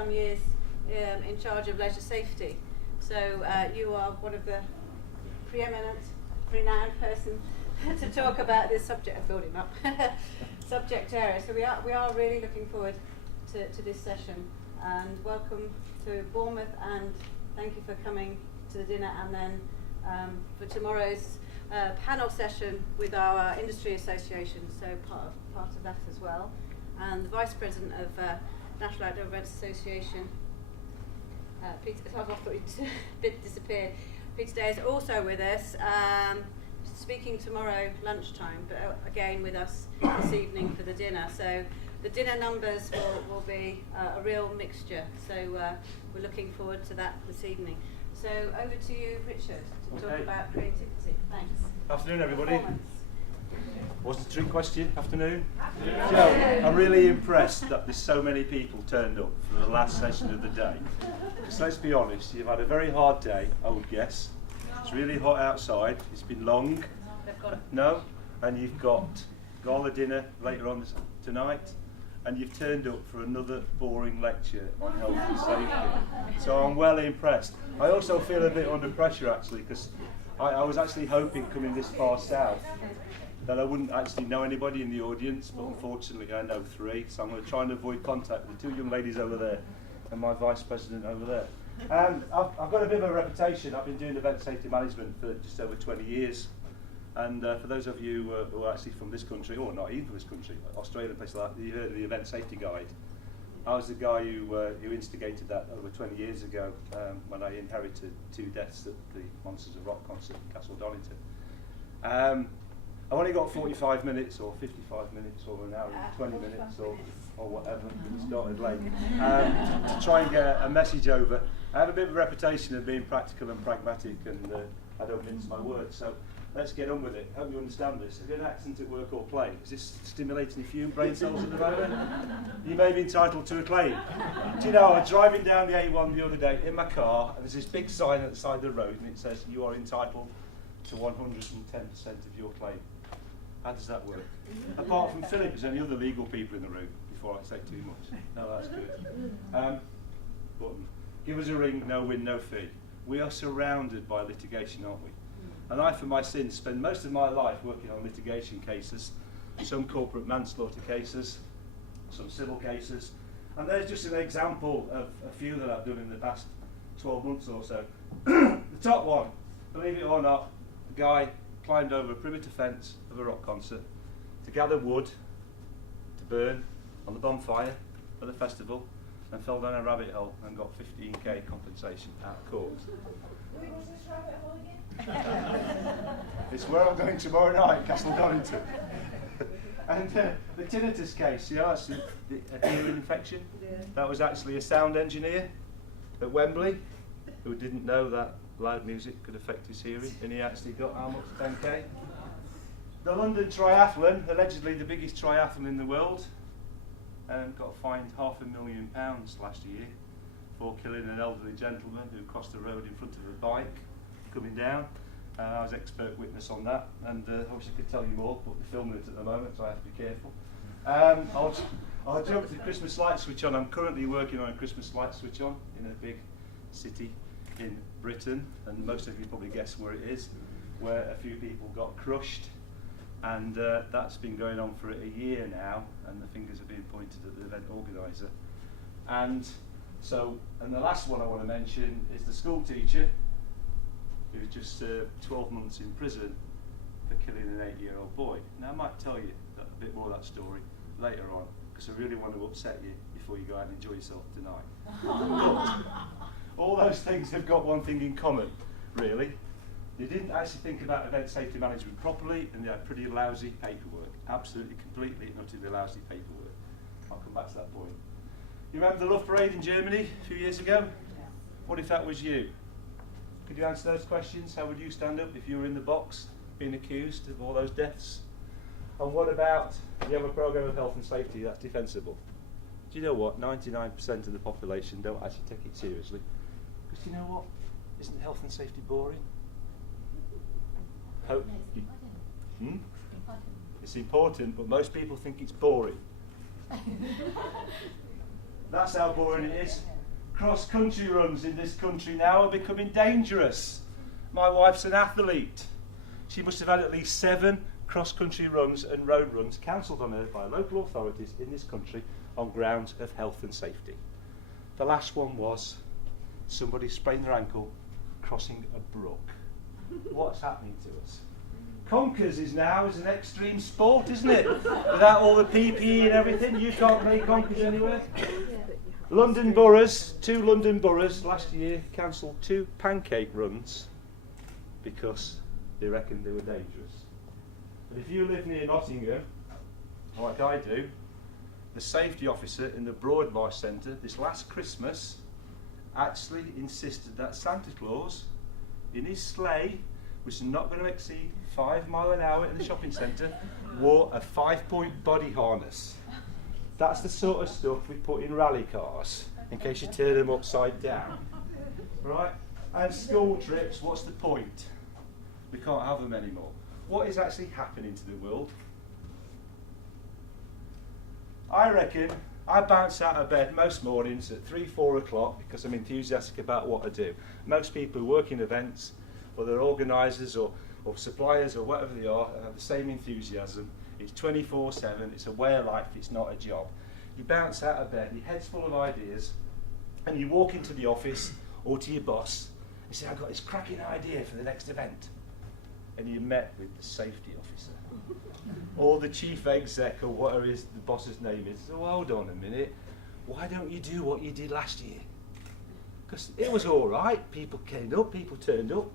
some years in charge of leisure safety. So you are one of the preeminent, renowned person to talk about this subject of building up subject area. So we are really looking forward to this session, and welcome to Bournemouth, and thank you for coming to the dinner, and then for tomorrow's panel session with our industry association, so part of that as well. And the Vice President of National Outdoor Events Association, Peter, I thought he'd disappeared. Peter Day is also with us, speaking tomorrow lunchtime, but again with us this evening for the dinner. So the dinner numbers will be a real mixture, so we're looking forward to that this evening. So over to you, Richard, to talk about creativity. Thanks. Afternoon, everybody. What's the trick question? Afternoon? Joe, I'm really impressed that there's so many people turned up for the last session of the day. Because let's be honest, you've had a very hard day, I would guess. It's really hot outside, it's been long. No? And you've got gala dinner later on tonight, and you've turned up for another boring lecture on health and safety. So I'm well impressed. I also feel a bit under pressure actually, because I was actually hoping, coming this far south, that I wouldn't actually know anybody in the audience, but unfortunately I know three, so I'm going to try and avoid contact with the two young ladies over there and my vice president over there. I've got a bit of a reputation. I've been doing event safety management for just over 20 years. And for those of you who are actually from this country, or not even from this country, Australia, places like that, you heard of the Event Safety Guide. I was the guy who instigated that over 20 years ago when I inherited 2 deaths at the Monsters of Rock concert in Castle Donington. I've only got 45 minutes or 55 minutes or an hour and 20 minutes or whatever, we started late, to try and get a message over. I have a bit of a reputation of being practical and pragmatic, and I don't mince my words, so let's get on with it. Hope you understand this. Have you an accent at work or play? Is this stimulating a few brain cells at the moment? You may be entitled to a claim. Do you know, I was driving down the A1 the other day in my car, and there's this big sign at the side of the road, and it says, you are entitled to 110% of your claim. How does that work? Apart from Philip, is there any other legal people in the room before I say too much? No, that's good. Button. Give us a ring, no win, no fee. We are surrounded by litigation, aren't we? And I, for my sins, spend most of my life working on litigation cases, some corporate manslaughter cases, some civil cases. And there's just an example of a few that I've done in the past 12 months or so. The top one, believe it or not, a guy climbed over a perimeter fence of a rock concert to gather wood to burn on the bonfire at the festival, and fell down a rabbit hole and got 15k compensation out of court. Where was this rabbit hole again? It's where I'm going tomorrow night, Castle Donington. And the tinnitus case, that's a hearing infection. That was actually a sound engineer at Wembley who didn't know that loud music could affect his hearing, and he actually got how much? 10k. The London Triathlon, allegedly the biggest triathlon in the world, got fined £500,000 last year for killing an elderly gentleman who crossed the road in front of a bike coming down. I was expert witness on that, and I wish I could tell you more, but we're filming it at the moment, so I have to be careful. I'll jump to the Christmas light switch on. I'm currently working on a Christmas light switch on in a big city in Britain, and most of you probably guess where it is, where a few people got crushed, and that's been going on for a year now, and the fingers are being pointed at the event organiser. And the last one I want to mention is the school teacher who's just served 12 months in prison for killing an 8-year-old boy. Now I might tell you a bit more of that story later on, because I really want to upset you before you go out and enjoy yourself tonight. But all those things have got one thing in common, really. They didn't actually think about event safety management properly, and they had pretty lousy paperwork. Absolutely, completely and utterly lousy paperwork. I'll come back to that point. You remember the Love Parade in Germany a few years ago? What if that was you? Could you answer those questions? How would you stand up if you were in the box being accused of all those deaths? And what about you have a programme of health and safety that's defensible? Do you know what? 99% of the population don't actually take it seriously. Because you know what? Isn't health and safety boring? It's important, but most people think it's boring. That's how boring it is. Cross-country runs in this country now are becoming dangerous. My wife's an athlete. She must have had at least 7 cross-country runs and road runs cancelled on her by local authorities in this country on grounds of health and safety. The last one was somebody sprained their ankle crossing a brook. What's happening to us? Conkers is an extreme sport, isn't it? Without all the PPE and everything, you can't play conkers anywhere. London boroughs, 2 London boroughs last year cancelled 2 pancake runs because they reckoned they were dangerous. But if you live near Nottingham, like I do, the safety officer in the Broadmarsh Centre this last Christmas actually insisted that Santa Claus, in his sleigh, which is not going to exceed 5 miles an hour in the shopping centre, wore a 5-point body harness. That's the sort of stuff we put in rally cars in case you turn them upside down. Right? And school trips, what's the point? We can't have them anymore. What is actually happening to the world? I reckon I bounce out of bed most mornings at 3-4 o'clock because I'm enthusiastic about what I do. Most people who work in events, or they're organisers or suppliers or whatever they are, have the same enthusiasm. It's 24/7, it's a way of life, it's not a job. You bounce out of bed, your head's full of ideas, and you walk into the office or to your boss and say, I've got this cracking idea for the next event. And you're met with the safety officer or the chief exec or whatever the boss's name is. So hold on a minute, why don't you do what you did last year? Because it was all right, people came up, people turned up,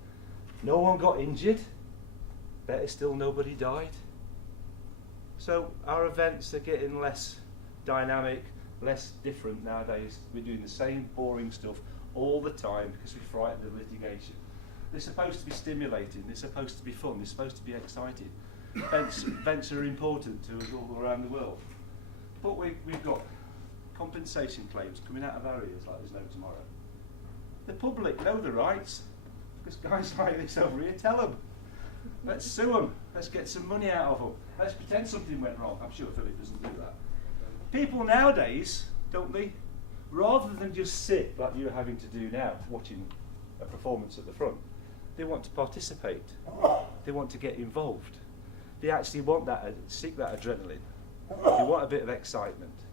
no one got injured, better still nobody died. So our events are getting less dynamic, less different nowadays. We're doing the same boring stuff all the time because we're frightened of litigation. They're supposed to be stimulating, they're supposed to be fun, they're supposed to be exciting. Events are important to us all around the world. But we've got compensation claims coming out of our ears like there's no tomorrow. The public know the rights, because guys like this over here tell them. Let's sue them, let's get some money out of them, let's pretend something went wrong. I'm sure Philip doesn't do that. People nowadays, don't they, rather than just sit like you're having to do now, watching a performance at the front, they want to participate, they want to get involved. They actually want that, seek that adrenaline, they want a bit of excitement.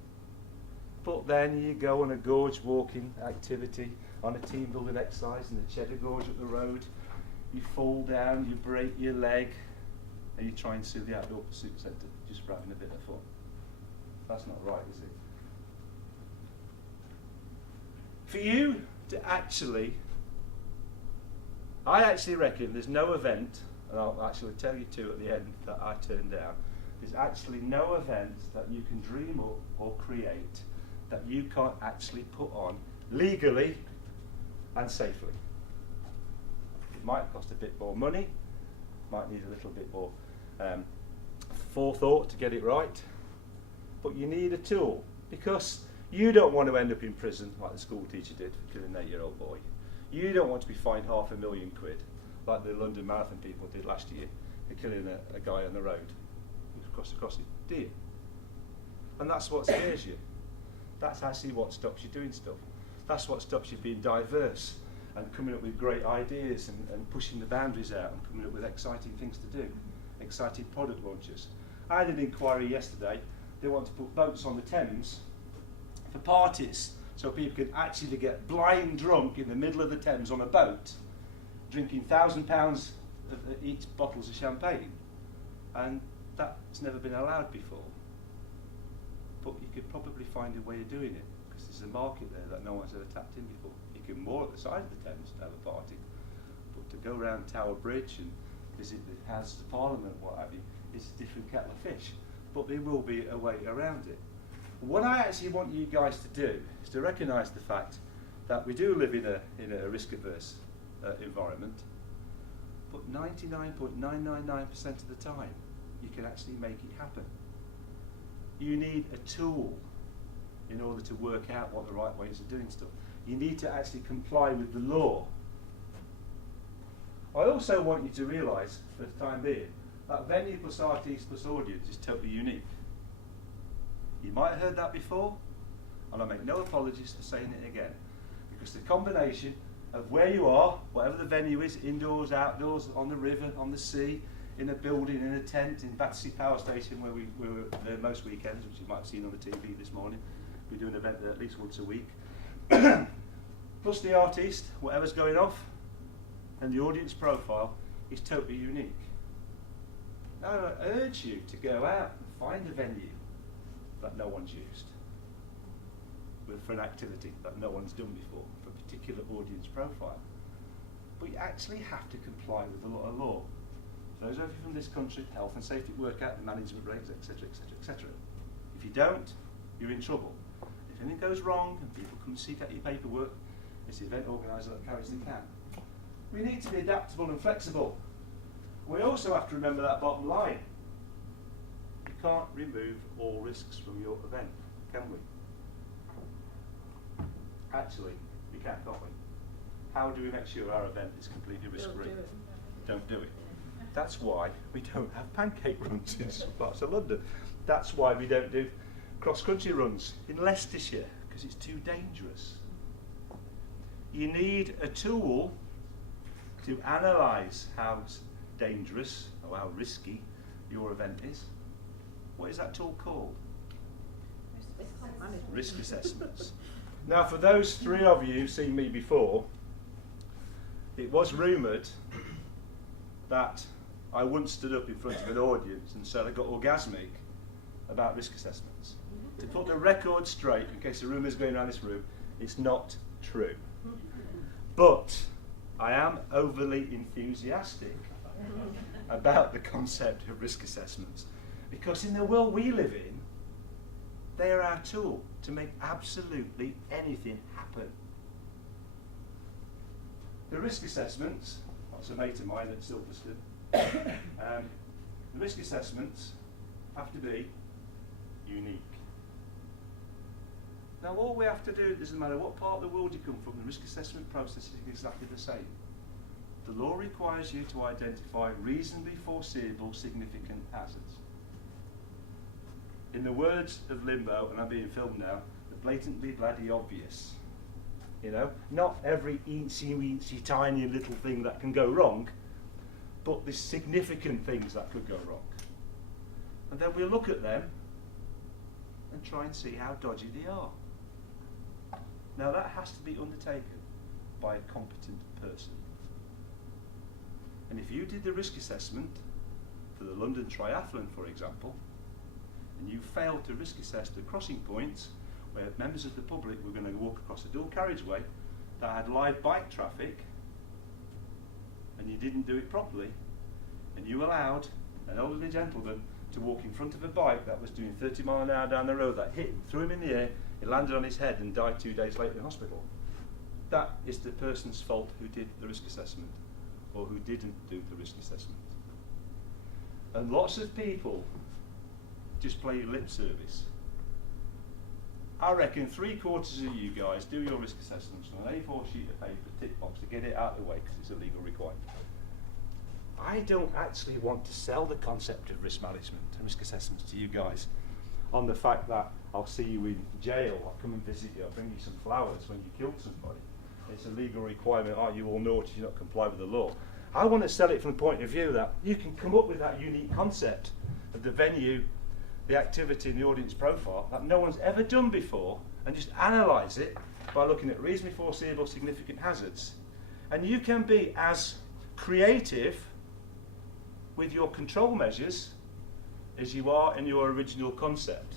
But then you go on a gorge walking activity, on a team building exercise in the Cheddar Gorge up the road, you fall down, you break your leg, and you try and sue the Outdoor Pursuit Centre just for having a bit of fun. That's not right, is it? For you to actually, I actually reckon there's no event, and I'll actually tell you 2 at the end that I turned down, there's actually no event that you can dream up or create that you can't actually put on legally and safely. It might cost a bit more money, might need a little bit more forethought to get it right, but you need a tool, because you don't want to end up in prison like the school teacher did for killing an 8-year-old boy. You don't want to be fined £500,000 like the London Marathon people did last year for killing a guy on the road across it, do you? And that's what scares you. That's actually what stops you doing stuff. That's what stops you being diverse and coming up with great ideas and pushing the boundaries out and coming up with exciting things to do, exciting product launches. I had an inquiry yesterday. They want to put boats on the Thames for parties, so people can actually get blind drunk in the middle of the Thames on a boat, drinking £1,000 of each bottles of champagne, and that's never been allowed before. But you could probably find a way of doing it, because there's a market there that no one's ever tapped in before. You can moor at the side of the Thames to have a party, but to go around Tower Bridge and visit the Houses of Parliament, what have you, it's a different kettle of fish. But there will be a way around it. What I actually want you guys to do is to recognise the fact that we do live in a risk-averse environment, but 99.999% of the time you can actually make it happen. You need a tool in order to work out what the right ways of doing stuff. You need to actually comply with the law. I also want you to realise, for the time being, that venue plus artiste plus audience is totally unique. You might have heard that before. And I make no apologies for saying it again. Because the combination of where you are, whatever the venue is, indoors, outdoors, on the river, on the sea, in a building, in a tent, in Battersea Power Station where we were there most weekends, which you might have seen on the TV this morning. We do an event there at least once a week. Plus the artist, whatever's going off, and the audience profile is totally unique. Now I urge you to go out and find a venue that no one's used for an activity that no one's done before, for a particular audience profile. But you actually have to comply with a lot of law. Those of you from this country, health and safety work out the management regs, etc., etc., etc. If you don't, you're in trouble. If anything goes wrong and people come seek out your paperwork, it's the event organiser that carries the can. We need to be adaptable and flexible. We also have to remember that bottom line. You can't remove all risks from your event, can we? Actually, we can't we? How do we make sure our event is completely risk-free? Don't do it. That's why we don't have pancake runs in some parts of London. That's why we don't do cross-country runs in Leicestershire, because it's too dangerous. You need a tool to analyse how dangerous or how risky your event is. What is that tool called? Risk assessments. Now, for those three of you who've seen me before, it was rumoured that I once stood up in front of an audience and said I got orgasmic about risk assessments. To put the record straight, in case the rumour's going around this room, it's not true. But I am overly enthusiastic about the concept of risk assessments, because in the world we live in, they are our tool to make absolutely anything happen. The risk assessments, that's a mate of mine at Silverstone, the risk assessments have to be unique. Now all we have to do, it doesn't matter what part of the world you come from, the risk assessment process is exactly the same. The law requires you to identify reasonably foreseeable significant hazards. In the words of Limbo, and I'm being filmed now, the blatantly bloody obvious. You know, not every eensy tiny little thing that can go wrong, but the significant things that could go wrong. And then we'll look at them and try and see how dodgy they are. Now that has to be undertaken by a competent person. And if you did the risk assessment for the London Triathlon, for example, and you failed to risk assess the crossing points where members of the public were going to walk across a dual carriageway that had live bike traffic, and you didn't do it properly, and you allowed an elderly gentleman to walk in front of a bike that was doing 30 miles an hour down the road, that hit him, threw him in the air, he landed on his head and died 2 days later in hospital. That is the person's fault who did the risk assessment, or who didn't do the risk assessment. And lots of people just play lip service. I reckon 3/4 of you guys do your risk assessments on an A4 sheet of paper, tick box, to get it out of the way because it's a legal requirement. I don't actually want to sell the concept of risk management and risk assessments to you guys on the fact that I'll see you in jail, I'll come and visit you, I'll bring you some flowers when you killed somebody. It's a legal requirement, are you all naughty, you not comply with the law. I want to sell it from the point of view that you can come up with that unique concept of the venue, the activity and the audience profile that no one's ever done before, and just analyse it by looking at reasonably foreseeable significant hazards. And you can be as creative with your control measures as you are in your original concept.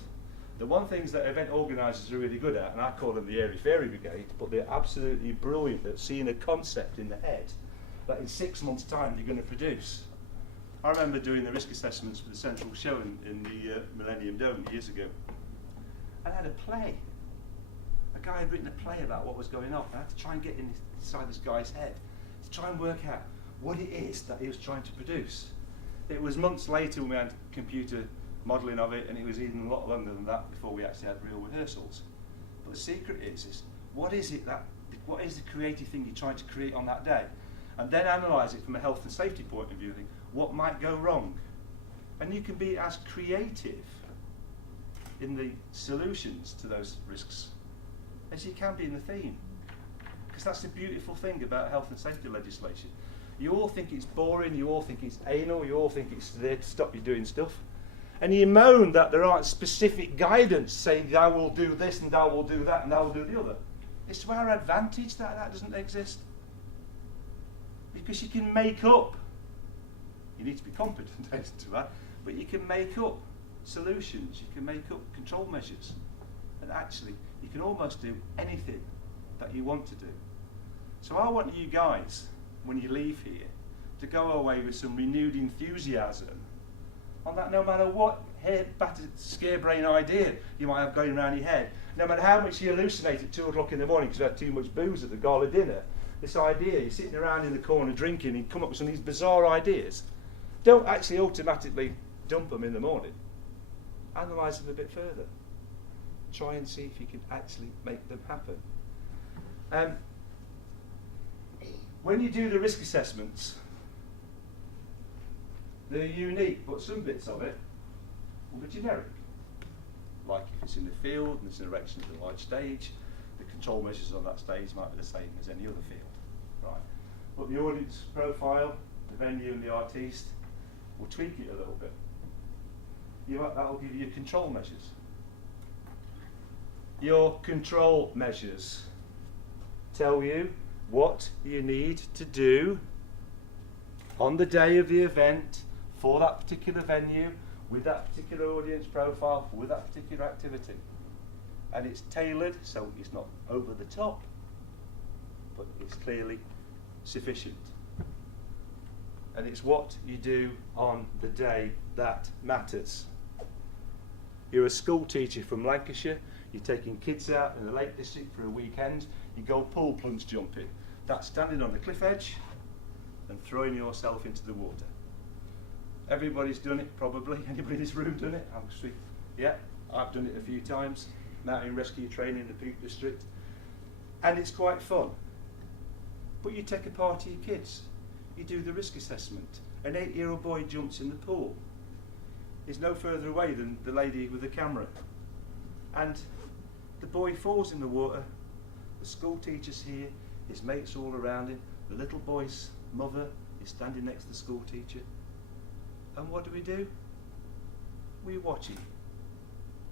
The one things that event organisers are really good at, and I call them the airy fairy brigade, but they're absolutely brilliant at seeing a concept in the head that in 6 months' time you're going to produce. I remember doing the risk assessments for the Central Show in the Millennium Dome years ago. I had a play. A guy had written a play about what was going on. I had to try and get inside this guy's head to try and work out what it is that he was trying to produce. It was months later when we had computer modelling of it, and it was even a lot longer than that before we actually had real rehearsals. But the secret is what is the creative thing you're trying to create on that day? And then analyse it from a health and safety point of view. Think, what might go wrong? And you can be as creative in the solutions to those risks as you can be in the theme. Because that's the beautiful thing about health and safety legislation. You all think it's boring, you all think it's anal, you all think it's there to stop you doing stuff. And you moan that there aren't specific guidance saying thou will do this and thou will do that and thou will do the other. It's to our advantage that that doesn't exist. Because you can make up, you need to be competent to that, but you can make up solutions, you can make up control measures. And actually, you can almost do anything that you want to do. So I want you guys, when you leave here, to go away with some renewed enthusiasm on that, no matter what head-battered, scare-brain idea you might have going around your head, no matter how much you hallucinate at 2 o'clock in the morning because you had too much booze at the gala dinner, this idea, you're sitting around in the corner drinking and come up with some of these bizarre ideas, don't actually automatically dump them in the morning. Analyse them a bit further. Try and see if you can actually make them happen. When you do the risk assessments, they're unique, but some bits of it will be generic. Like if it's in the field and there's an erection of a large stage, the control measures on that stage might be the same as any other field, right? But the audience profile, the venue and the artiste will tweak it a little bit. That will give you your control measures. Your control measures tell you what you need to do on the day of the event for that particular venue, with that particular audience profile, with that particular activity. And it's tailored, so it's not over the top, but it's clearly sufficient. And it's what you do on the day that matters. You're a school teacher from Lancashire, you're taking kids out in the Lake District for a weekend, you go pool plunge jumping. That's standing on the cliff edge and throwing yourself into the water. Everybody's done it, probably. Anybody in this room done it? Yeah, I've done it a few times. Mountain rescue training in the Peak District. And it's quite fun. But you take a party of kids. You do the risk assessment. An 8-year-old boy jumps in the pool. He's no further away than the lady with the camera. And the boy falls in the water. The school teacher's here. His mates all around him. The little boy's mother is standing next to the school teacher. And what do? We watch him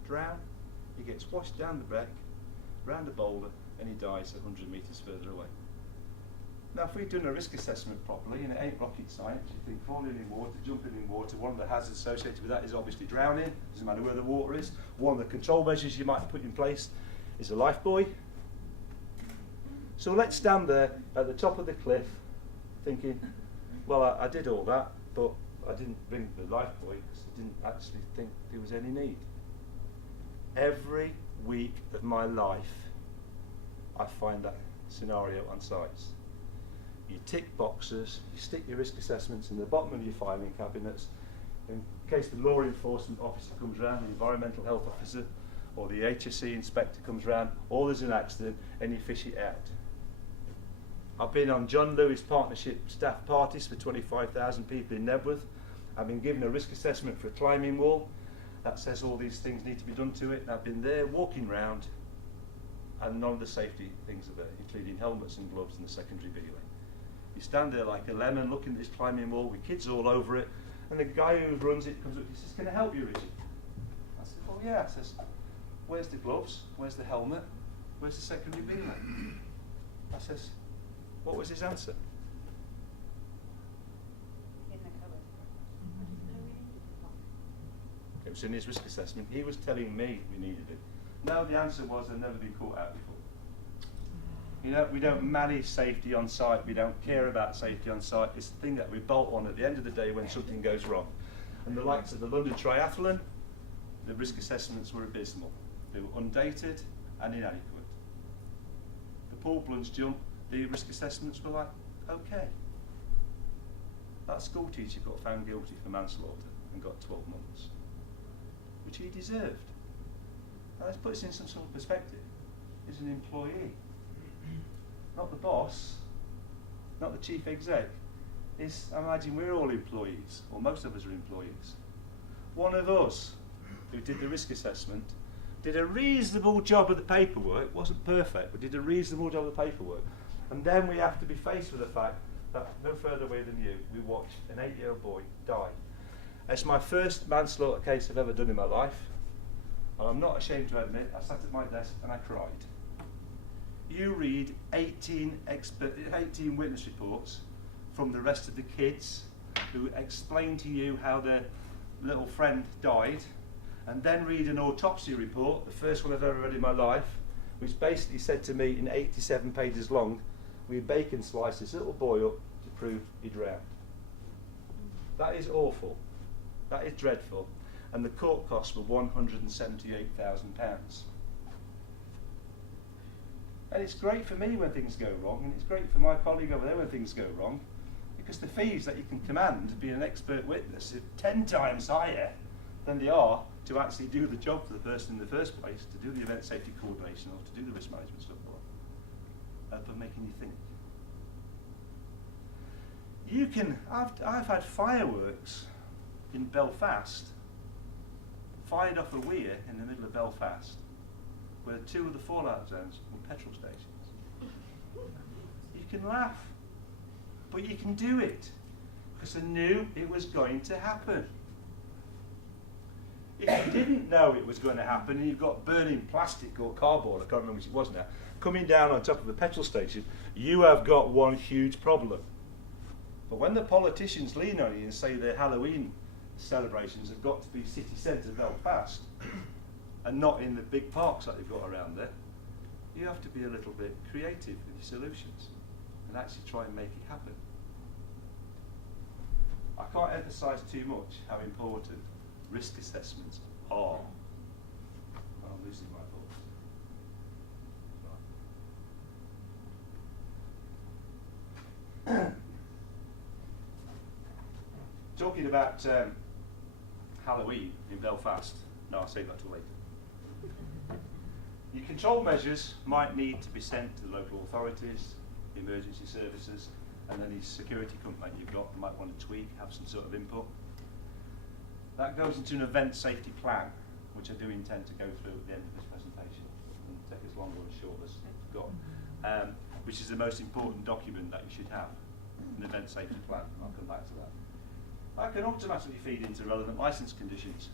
drown. He gets washed down the beck, round a boulder, and he dies 100 metres further away. Now, if we've done a risk assessment properly, and it ain't rocket science, you think falling in water, jumping in water, one of the hazards associated with that is obviously drowning, doesn't matter where the water is. One of the control measures you might put in place is a life buoy. So let's stand there at the top of the cliff thinking, well, I did all that, but I didn't bring the life buoy because I didn't actually think there was any need. Every week of my life, I find that scenario on sites. You tick boxes, you stick your risk assessments in the bottom of your filing cabinets. In case the law enforcement officer comes round, the environmental health officer, or the HSE inspector comes round, or there's an accident, and you fish it out. I've been on John Lewis Partnership staff parties for 25,000 people in Nebworth. I've been given a risk assessment for a climbing wall that says all these things need to be done to it, and I've been there walking round, and none of the safety things are there, including helmets and gloves and the secondary belay. You stand there like a lemon looking at this climbing wall with kids all over it, and the guy who runs it comes up and says, "Can I help you, Richard?" I said, "Oh yeah." I says, "Where's the gloves? Where's the helmet? Where's the secondary belay?" I says, what was his answer? In the cupboard. It was in his risk assessment. He was telling me we needed it. No, the answer was I've never been caught out before. You know, we don't manage safety on site. We don't care about safety on site. It's the thing that we bolt on at the end of the day when something goes wrong. And the likes of the London Triathlon, the risk assessments were abysmal. They were undated and inadequate. The pool plunge jump, the risk assessments were like, okay. That school teacher got found guilty for manslaughter and got 12 months, which he deserved. Now let's put this in some sort of perspective. He's an employee, not the boss, not the chief exec. I imagine we're all employees, or most of us are employees. One of us who did the risk assessment did a reasonable job of the paperwork, wasn't perfect, but did a reasonable job of the paperwork. And then we have to be faced with the fact that no further away than you, we watched an 8-year-old boy die. It's my first manslaughter case I've ever done in my life. And I'm not ashamed to admit, I sat at my desk and I cried. You read 18 witness reports from the rest of the kids who explain to you how their little friend died, and then read an autopsy report, the first one I've ever read in my life, which basically said to me in 87 pages long, we bacon sliced this little boy up to prove he drowned. That is awful. That is dreadful. And the court costs were £178,000. And it's great for me when things go wrong, and it's great for my colleague over there when things go wrong, because the fees that you can command to be an expert witness are 10 times higher than they are to actually do the job for the person in the first place, to do the event safety coordination or to do the risk management stuff. But making you think. You can, I've had fireworks in Belfast, fired off a weir in the middle of Belfast, where 2 of the fallout zones were petrol stations. You can laugh, but you can do it, because I knew it was going to happen. If you didn't know it was going to happen and you've got burning plastic or cardboard, I can't remember which it was now, coming down on top of a petrol station, you have got one huge problem. But when the politicians lean on you and say their Halloween celebrations have got to be city centre Belfast and not in the big parks that they've got around there, you have to be a little bit creative with your solutions and actually try and make it happen. I can't emphasise too much how important risk assessments are. I'm losing my voice. Talking about Halloween in Belfast, no, I'll save that till later. Your control measures might need to be sent to the local authorities, emergency services, and any security company you've got might want to tweak, have some sort of input. That goes into an event safety plan, which I do intend to go through at the end of this presentation, and take as long or as short as I've got, which is the most important document that you should have, an event safety plan. I'll come back to that. I can automatically feed into relevant licence conditions.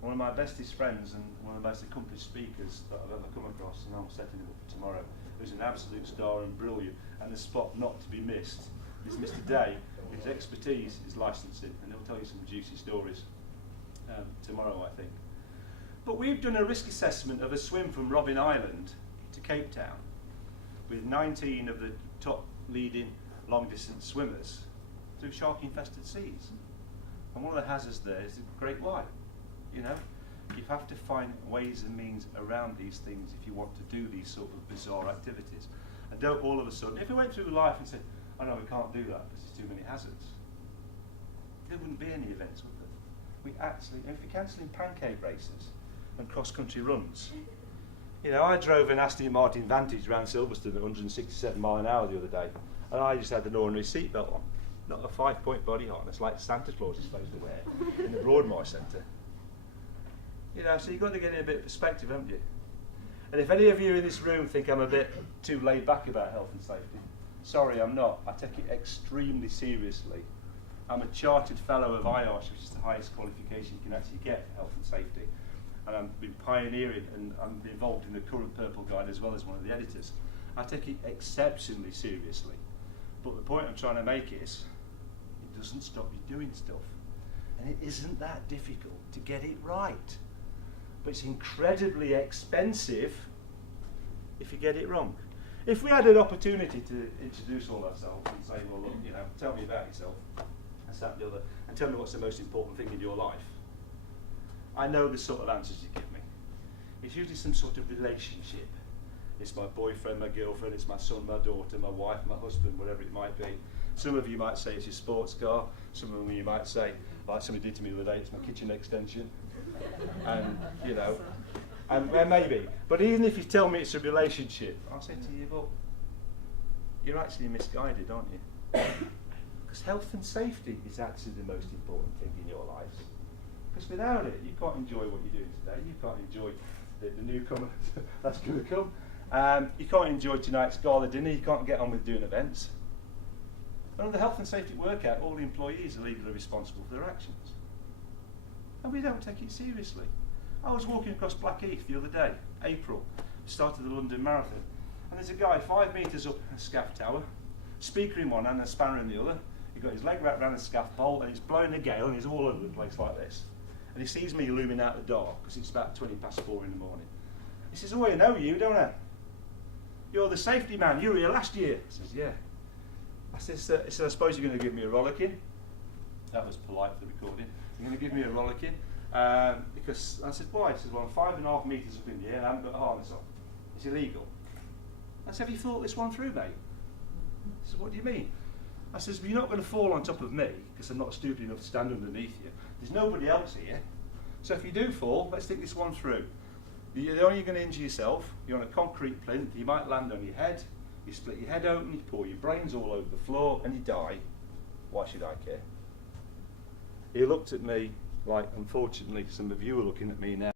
One of my bestest friends and one of the most accomplished speakers that I've ever come across, and I'm setting him up for tomorrow, who's an absolute star and brilliant, and a spot not to be missed, is Mr. Day. His expertise is licensing, and he'll tell you some juicy stories tomorrow, I think. But we've done a risk assessment of a swim from Robben Island to Cape Town with 19 of the top leading long-distance swimmers through shark-infested seas. And one of the hazards there is the great white. You know, you have to find ways and means around these things if you want to do these sort of bizarre activities. And don't all of a sudden, if we went through life and said, oh no, we can't do that because there's too many hazards, there wouldn't be any events, would there? We actually, if we're cancelling pancake races and cross-country runs, you know, I drove an Aston Martin Vantage around Silverstone at 167 miles an hour the other day, and I just had an ordinary seatbelt on, not a 5-point body harness like Santa Claus is supposed to wear in the Broadmoor Centre. You know, so you've got to get in a bit of perspective, haven't you? And if any of you in this room think I'm a bit too laid back about health and safety, sorry, I'm not. I take it extremely seriously. I'm a chartered fellow of IOSH, which is the highest qualification you can actually get for health and safety. And I've been pioneering, and I'm involved in the current Purple Guide as well as one of the editors. I take it exceptionally seriously. But the point I'm trying to make is, it doesn't stop you doing stuff. And it isn't that difficult to get it right. But it's incredibly expensive if you get it wrong. If we had an opportunity to introduce all ourselves and say, well, look, you know, tell me about yourself, and that, the other, and tell me what's the most important thing in your life, I know the sort of answers you give me. It's usually some sort of relationship. It's my boyfriend, my girlfriend, it's my son, my daughter, my wife, my husband, whatever it might be. Some of you might say it's your sports car. Some of you might say, like somebody did to me the other day, it's my kitchen extension. And, you know, and maybe. But even if you tell me it's a relationship, I'll say to you, well, you're actually misguided, aren't you? Because health and safety is actually the most important thing in your life. Because without it, you can't enjoy what you're doing today. You can't enjoy the newcomer that's going to come. You can't enjoy tonight's gala dinner, you can't get on with doing events. Under the Health and Safety at Work Act, all the employees are legally responsible for their actions. And we don't take it seriously. I was walking across Blackheath the other day, April, started the London Marathon, and there's a guy 5 metres up a scaff tower, speaker in one hand and a spanner in the other. He's got his leg wrapped around a scaff pole and he's blowing a gale and he's all over the place like this. And he sees me looming out the door because it's about 4:20 in the morning. He says, "Oh, I know you, don't I? You're the safety man, you were here last year." I says, "Yeah." I says, "I suppose you're going to give me a rollicking." That was polite for the recording. "You're going to give me a rollicking?" Because I said, "Why?" He says, "Well, I'm 5.5 metres up in the air and I haven't got a harness on. It's illegal." I said, "Have you thought this one through, mate?" He says, "What do you mean?" I says, "Well, you're not going to fall on top of me because I'm not stupid enough to stand underneath you. There's nobody else here. So if you do fall, let's think this one through. You're only going to injure yourself. You're on a concrete plinth. You might land on your head. You split your head open. You pour your brains all over the floor and you die. Why should I care?" He looked at me like, unfortunately, some of you are looking at me now.